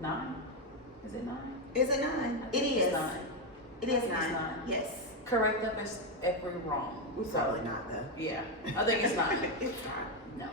9. Is it 9? Is it 9? It is. 9. It is It's 9. 9. Yes. Correct us if we're wrong. We're probably not though. Yeah, I think it's 9. It's 9. No.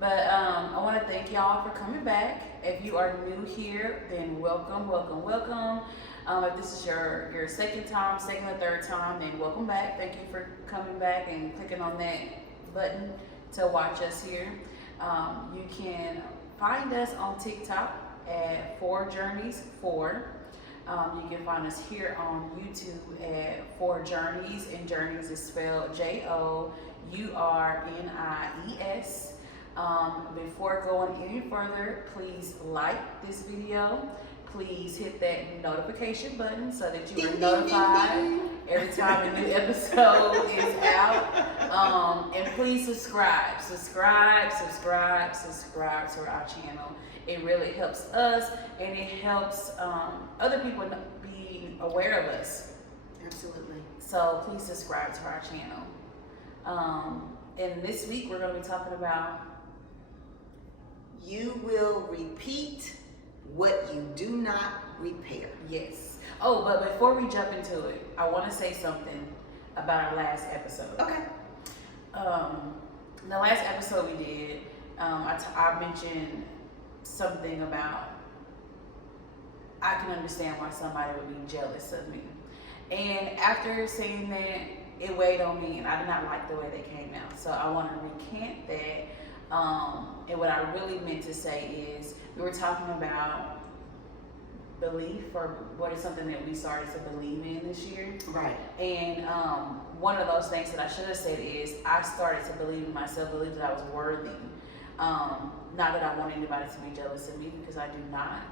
But I want to thank y'all for coming back. If you are new here, then welcome, welcome, welcome. If this is your second or third time, then welcome back. Thank you for coming back and clicking on that button to watch us here. You can find us on TikTok at 4Journeys 4. You can find us here on YouTube at 4Journeys, and Journeys is spelled Journies. Before going any further, please like this video. Please hit that notification button so that you are notified every time a new episode is out. And please subscribe to our channel. It really helps us, and it helps other people be aware of us. Absolutely. So please subscribe to our channel. And this week we're going to be talking about you will repeat what you do not repair. Yes. Oh, but before we jump into it, I want to say something about our last episode. Okay. The last episode we did, I mentioned something about I can understand why somebody would be jealous of me. And after saying that, it weighed on me, and I did not like the way they came out. So I want to recant that. And what I really meant to say is, we were talking about belief, or what is something that we started to believe in this year. Right. And one of those things that I should have said is, I started to believe in myself, believe that I was worthy. Not that I want anybody to be jealous of me, because I do not.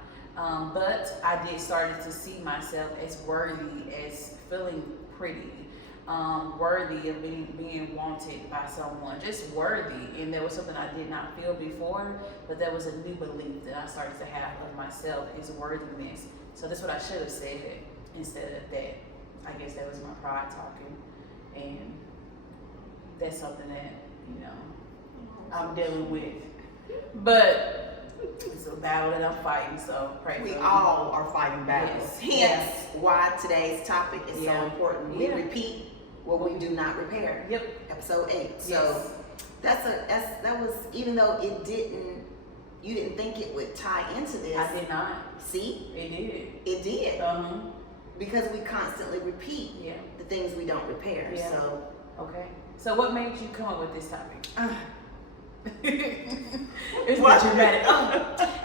But I did started to see myself as worthy, as feeling pretty. Worthy of being wanted by someone, just worthy. And there was something I did not feel before, but there was a new belief that I started to have of myself, is worthiness. So that's what I should have said instead of that. I guess that was my pride talking, and that's something that, I'm dealing with. But it's a battle that I'm fighting, so pray We for me. all are fighting battles. Yes. Hence why today's topic is so important. We Yeah. repeat what we do not repair. Yep. Episode 8. So Yes. that was, even though you didn't think it would tie into this. I did not. See? It did. It did. Uh-huh. Because we constantly repeat Yeah. the things we don't repair. Yeah. So Okay. So what made you come up with this topic? It's What? not dramatic.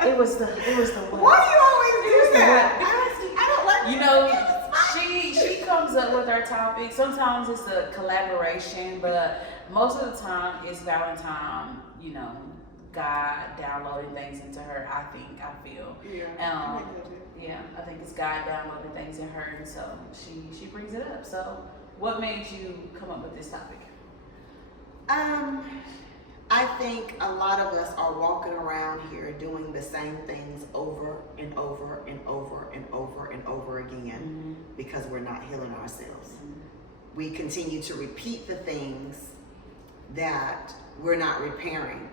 It was the what? why do you always do that? What? I don't like She comes up with our topic. Sometimes it's a collaboration, but most of the time it's Valentine, God downloading things into her, I feel. Yeah. Yeah, I think it's God downloading things in her, and so she brings it up. So what made you come up with this topic? I think a lot of us are walking around here doing the same things over and over and over and over and over again because we're not healing ourselves. We continue to repeat the things that we're not repairing.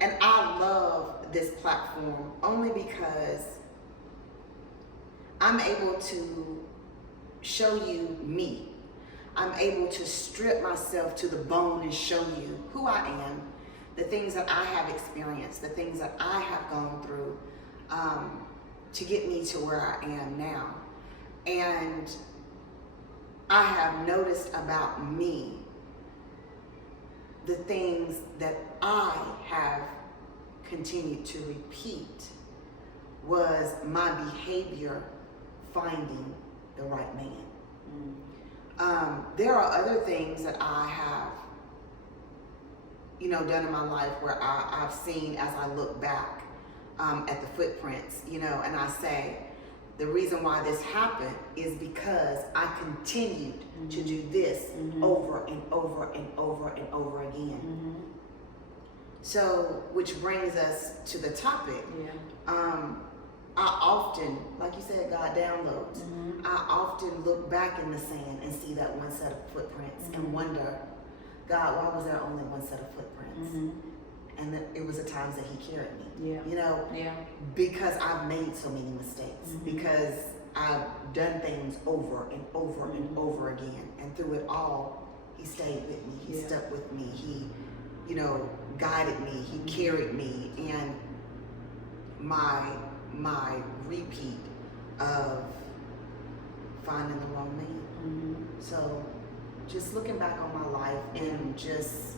And I love this platform only because I'm able to show you me. I'm able to strip myself to the bone and show you who I am, the things that I have experienced, the things that I have gone through to get me to where I am now. And I have noticed about me the things that I have continued to repeat was my behavior finding the right man. There are other things that I have, done in my life where I've seen as I look back at the footprints, and I say, the reason why this happened is because I continued to do this over and over and over and over again. So, which brings us to the topic. I often, like you said, God downloads. I often look back in the sand and see that one set of footprints and wonder, God, why was there only one set of footprints? and it was the times that he carried me. Yeah. You know, Yeah. because I've made so many mistakes, because I've done things over and over and over again, and through it all, he stayed with me. He stuck with me. He, you know, guided me. He carried me, and my repeat of finding the wrong man. So just looking back on my life and just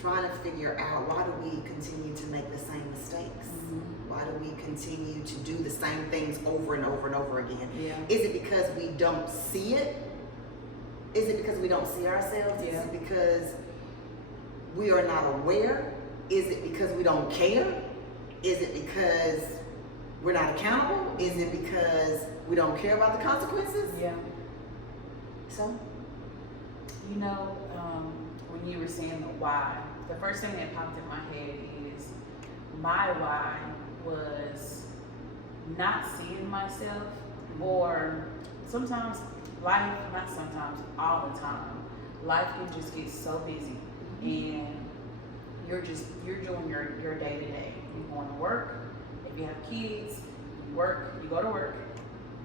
trying to figure out, why do we continue to make the same mistakes? Why do we continue to do the same things over and over and over again? Yeah. Is it because we don't see it? Is it because we don't see ourselves? Yeah. Is it because we are not aware? Is it because we don't care? Is it because we're not accountable? Is it because we don't care about the consequences? Yeah. So, you know, when you were saying the why, the first thing that popped in my head is my why was not seeing myself, or sometimes life, not sometimes, all the time, life can just get so busy and you're doing your day to day. You're going to work. If you have kids, you work, you go to work,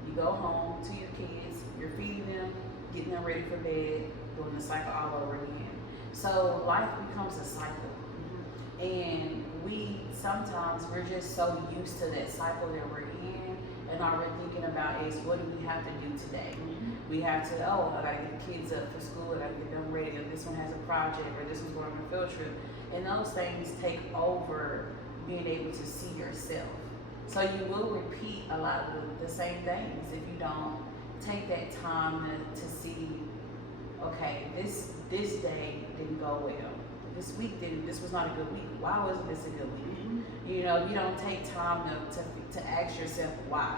you go home to your kids, you're feeding them, getting them ready for bed, doing the cycle all over again. So life becomes a cycle. And we're just so used to that cycle that we're in, and all we're thinking about is, what do we have to do today? We have to, I gotta get the kids up for school, I gotta get them ready, or this one has a project, or this one's going on a field trip. And those things take over being able to see yourself. So you will repeat a lot of the same things if you don't take that time to see, okay, this day didn't go well. This week this was not a good week. Why wasn't this a good week? You know, you don't take time to ask yourself why.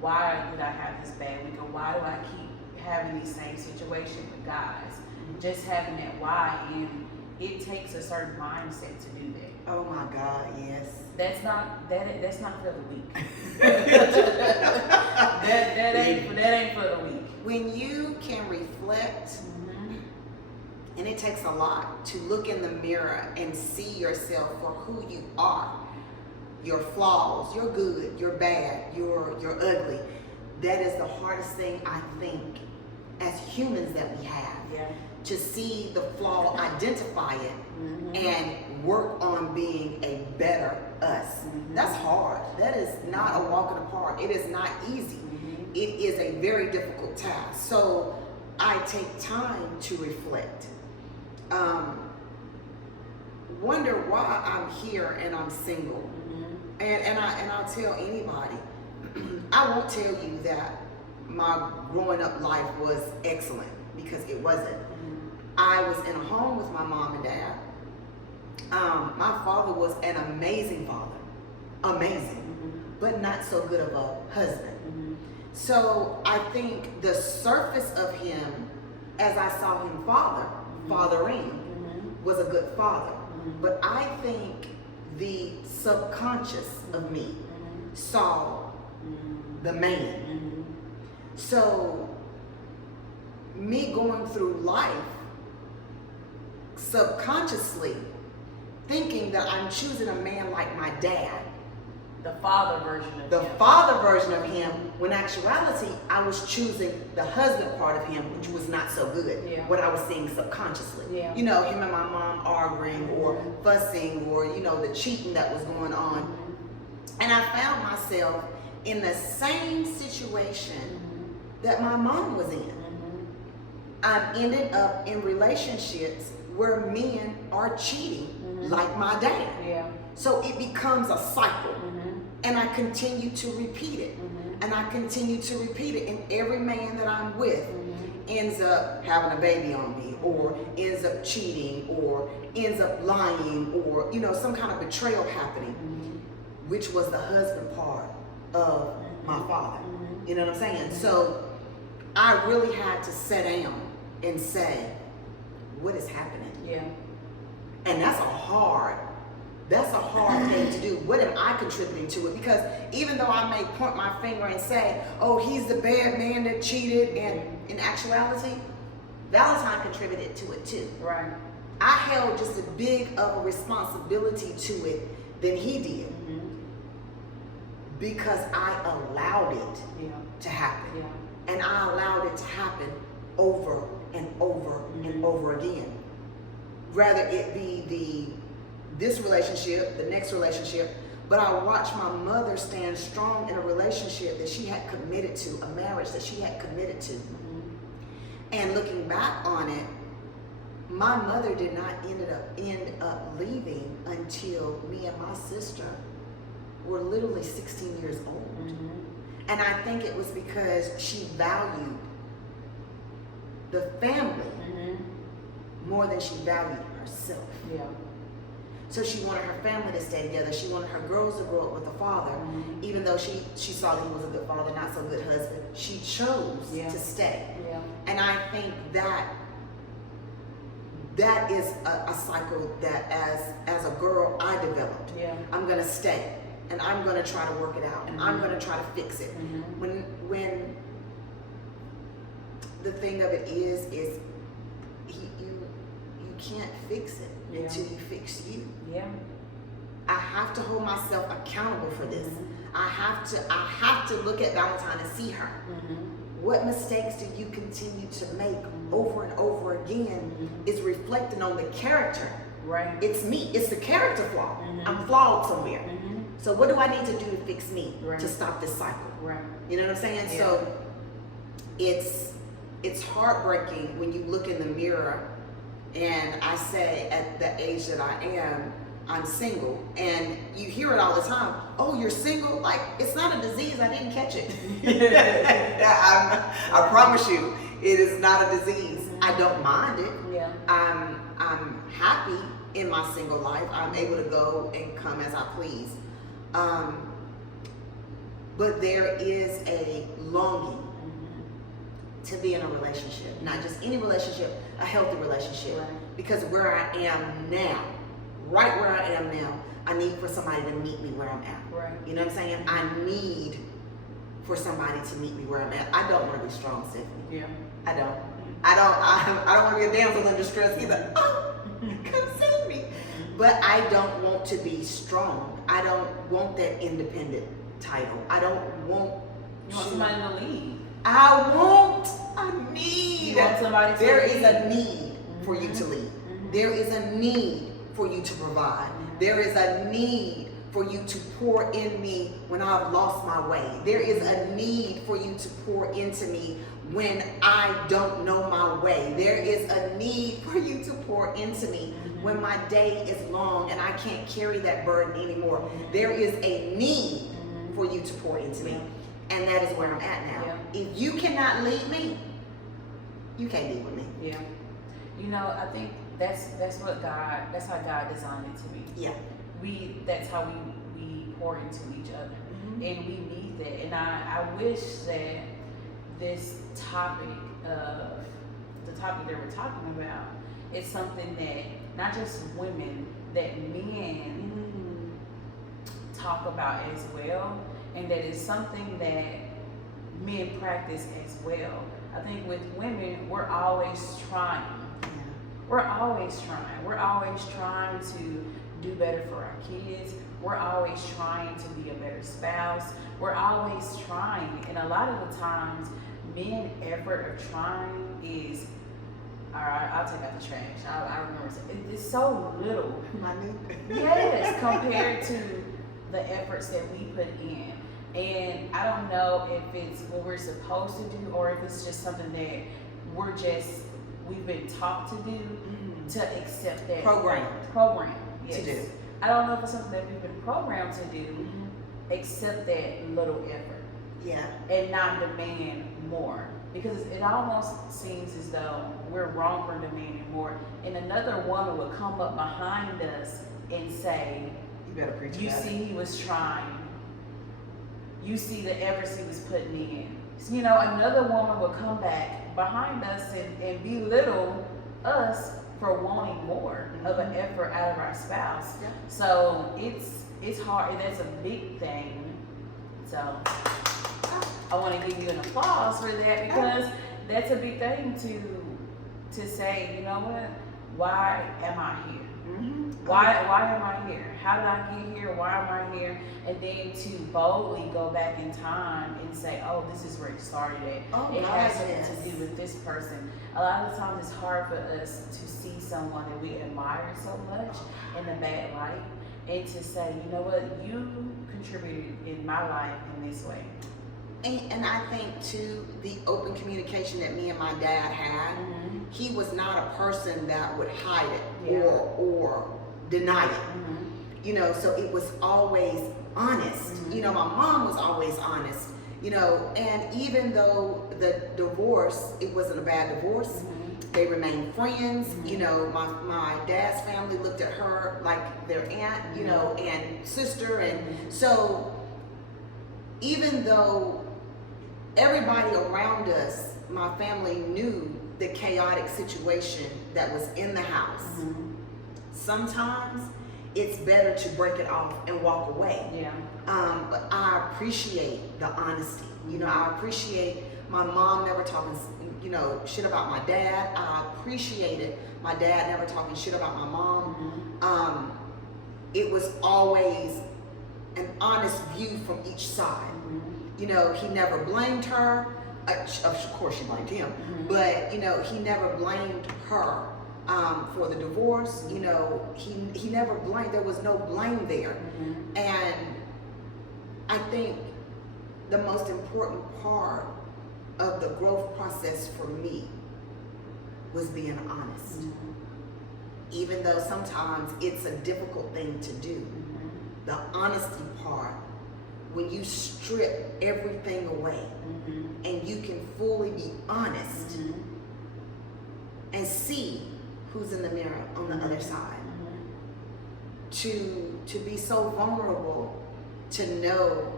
Why did I have this bad week? Or why do I keep having these same situations with guys? Just having that why, and it takes a certain mindset to do that. oh my God, yes. That's not for the weak. that ain't for the weak. When you can reflect, and it takes a lot to look in the mirror and see yourself for who you are, your flaws, your good, your bad, your ugly. That is the hardest thing, I think, as humans that we have. Yeah. To see the flaw, identify it, and work on being a better us. That's hard. That is not a walk in the park. It is not easy. It is a very difficult task. So I take time to reflect. Wonder why I'm here and I'm single. And I'll tell anybody, I won't tell you that my growing up life was excellent, because it wasn't. I was in a home with my mom and dad. My father was an amazing father, but not so good of a husband. So I think the surface of him, as I saw him fathering, was a good father. But I think the subconscious of me saw the man. So me going through life subconsciously thinking that I'm choosing a man like my dad, The father version of the him. father version of him, when actuality I was choosing the husband part of him, which was not so good. Yeah. What I was seeing subconsciously. Yeah. You know, him and my mom arguing or fussing, or, you know, the cheating that was going on. And I found myself in the same situation that my mom was in. I've ended up in relationships where men are cheating like my dad. Yeah. So it becomes a cycle. And I continue to repeat it. And I continue to repeat it. And every man that I'm with ends up having a baby on me, or ends up cheating, or ends up lying, or, you know, some kind of betrayal happening, which was the husband part of my father. You know what I'm saying? So I really had to sit down and say, what is happening? Yeah. And that's a hard thing to do. What am I contributing to it? Because even though I may point my finger and say, oh, he's the bad man that cheated, and in actuality, Valentine contributed to it too. Right. I held just as big of a responsibility to it than he did, because I allowed it to happen. And I allowed it to happen over and over and over again. Rather it be this relationship, the next relationship, but I watched my mother stand strong in a relationship that she had committed to, a marriage that she had committed to. And looking back on it, my mother did not end up leaving until me and my sister were literally 16 years old. And I think it was because she valued the family more than she valued herself. So she wanted her family to stay together. She wanted her girls to grow up with a father, even though she saw that he was a good father, not so good husband. She chose to stay. And I think that is a cycle that as a girl I developed. I'm gonna stay, and I'm gonna try to work it out, and I'm gonna try to fix it. When the thing of it is you can't fix it until you fix you. I have to hold myself accountable for this. I have to look at Valentine and see her. What mistakes do you continue to make over and over again is reflecting on the character. It's me. It's the character flaw. I'm flawed somewhere. So what do I need to do to fix me to stop this cycle? You know what I'm saying? So it's heartbreaking when you look in the mirror, and I say at the age that I am, I'm single, and you hear it all the time. Oh, you're single? Like, it's not a disease. I didn't catch it. I promise you, it is not a disease. I don't mind it. I'm happy in my single life. I'm able to go and come as I please. But there is a longing to be in a relationship, not just any relationship, a healthy relationship. Because where I am now, right where I am now, I need for somebody to meet me where I'm at. You know what I'm saying? I need for somebody to meet me where I'm at. I don't want to be strong, Stephanie. I don't want to be a damsel in distress either. Oh, come save me. But I don't want to be strong. I don't want that independent title. I don't want. You want somebody to lead. I need. You want somebody to There lead. is a need for you to lead. There is a need for you to provide. There is a need for you to pour in me when I've lost my way. There is a need for you to pour into me when I don't know my way. There is a need for you to pour into me when my day is long and I can't carry that burden anymore. There is a need for you to pour into me. And that is where I'm at now. If you cannot lead me, you can't be with me. You know, I think that's how God designed it to be. That's how we pour into each other. And we need that. And I wish that this topic that we're talking about is something that not just women, that men talk about as well, and that is something that men practice as well. I think with women, we're always trying. We're always trying to do better for our kids. We're always trying to be a better spouse. We're always trying. And a lot of the times, men's effort of trying is, all right, I'll take out the trash. I remember it's so little. Yes, compared to the efforts that we put in. And I don't know if it's what we're supposed to do or if it's just something that we've been taught to do, to accept that. Program, yes. To do. I don't know if it's something that we've been programmed to do, accept that little effort. And not demand more. Because it almost seems as though we're wrong for demanding more. And another woman would come up behind us and say, you better preach you about see, it. he was trying. You see the efforts he was putting in. So, you know, another woman would come back behind us and belittle us for wanting more of an effort out of our spouse. So it's hard, and that's a big thing. So I want to give you an applause for that, because that's a big thing to say, you know what, why am I here? Mm-hmm. Why am I here? How did I get here? Why am I here? And then to boldly go back in time and say, oh, this is where it started at. Oh, it God, has something yes. to do with this person. A lot of the times it's hard for us to see someone that we admire so much in a bad light and to say, you know what, you contributed in my life in this way. And I think too, the open communication that me and my dad had, Mm-hmm. he was not a person that would hide it Yeah. or deny it. Mm-hmm. You know, so it was always honest. Mm-hmm. You know, my mom was always honest. You know, and even though the divorce, it wasn't a bad divorce, Mm-hmm. they remained friends. Mm-hmm. You know, my dad's family looked at her like their aunt, you know, and sister. And Mm-hmm. so even though everybody around us, my family knew the chaotic situation that was in the house. Mm-hmm. Sometimes it's better to break it off and walk away. Yeah. But I appreciate the honesty. You know, I appreciate my mom never talking, you know, shit about my dad. I appreciated my dad never talking shit about my mom. Mm-hmm. It was always an honest view from each side. Mm-hmm. You know, he never blamed her. Of course, she blamed him, Mm-hmm. but you know, he never blamed her for the divorce. You know, he never blamed. There was no blame there, Mm-hmm. and I think the most important part of the growth process for me was being honest. Mm-hmm. Even though sometimes it's a difficult thing to do, Mm-hmm. the honesty part, when you strip everything away Mm-hmm. and you can fully be honest Mm-hmm. and see who's in the mirror on the other side, to be so vulnerable, to know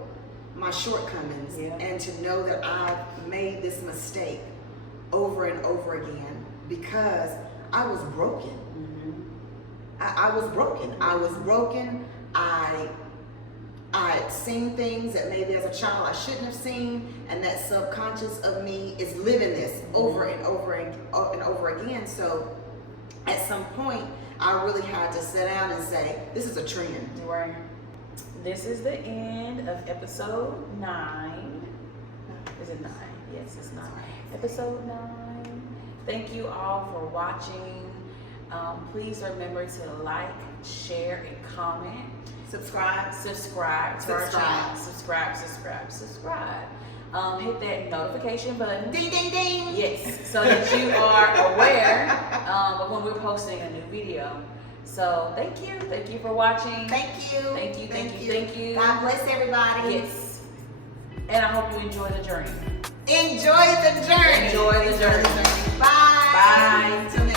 my shortcomings, Yeah. and to know that I've made this mistake over and over again because I was broken. Mm-hmm. I was broken. I was broken. I had seen things that maybe as a child I shouldn't have seen, and that subconscious of me is living this over and over and over again. So at some point, I really had to sit down and say, this is a trend. Right. This is the end of episode 9. Is it 9? Yes, it's 9. Episode 9. Thank you all for watching. Please remember to like, share, and comment. Subscribe. Subscribe to our channel. Subscribe. Hit that notification button. Ding, ding, ding. Yes, so that you are aware of when we're posting a new video. So thank you for watching. Thank you. Thank you. God bless everybody. Yes, and I hope you enjoy the journey. Enjoy the journey. Enjoy the journey. Bye. Bye. Until next